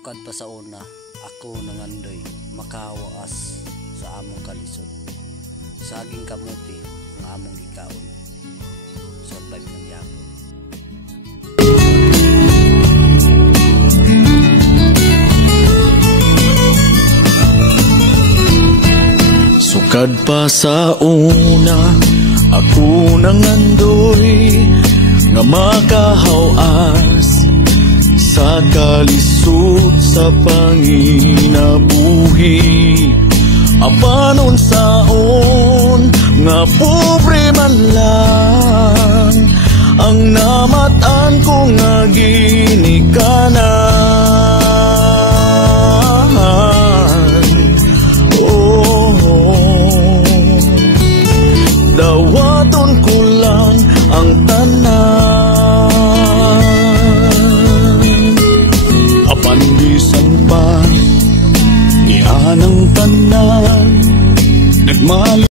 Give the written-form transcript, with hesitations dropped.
Sukad pa sa una, ako nangandoy makawaas sa among kalisod. Saging kamuti ang among gikaon. Survive ng yapon. Sukad pa sa una, ako nangandoy nga makahawas sa kalisod sa panginabuhi. Apanon saon nga pobre man lang ang namatan ko nga ginikanan. Dawaton ko lang ang tanan, apandisan pa ni anang tanan nagmali.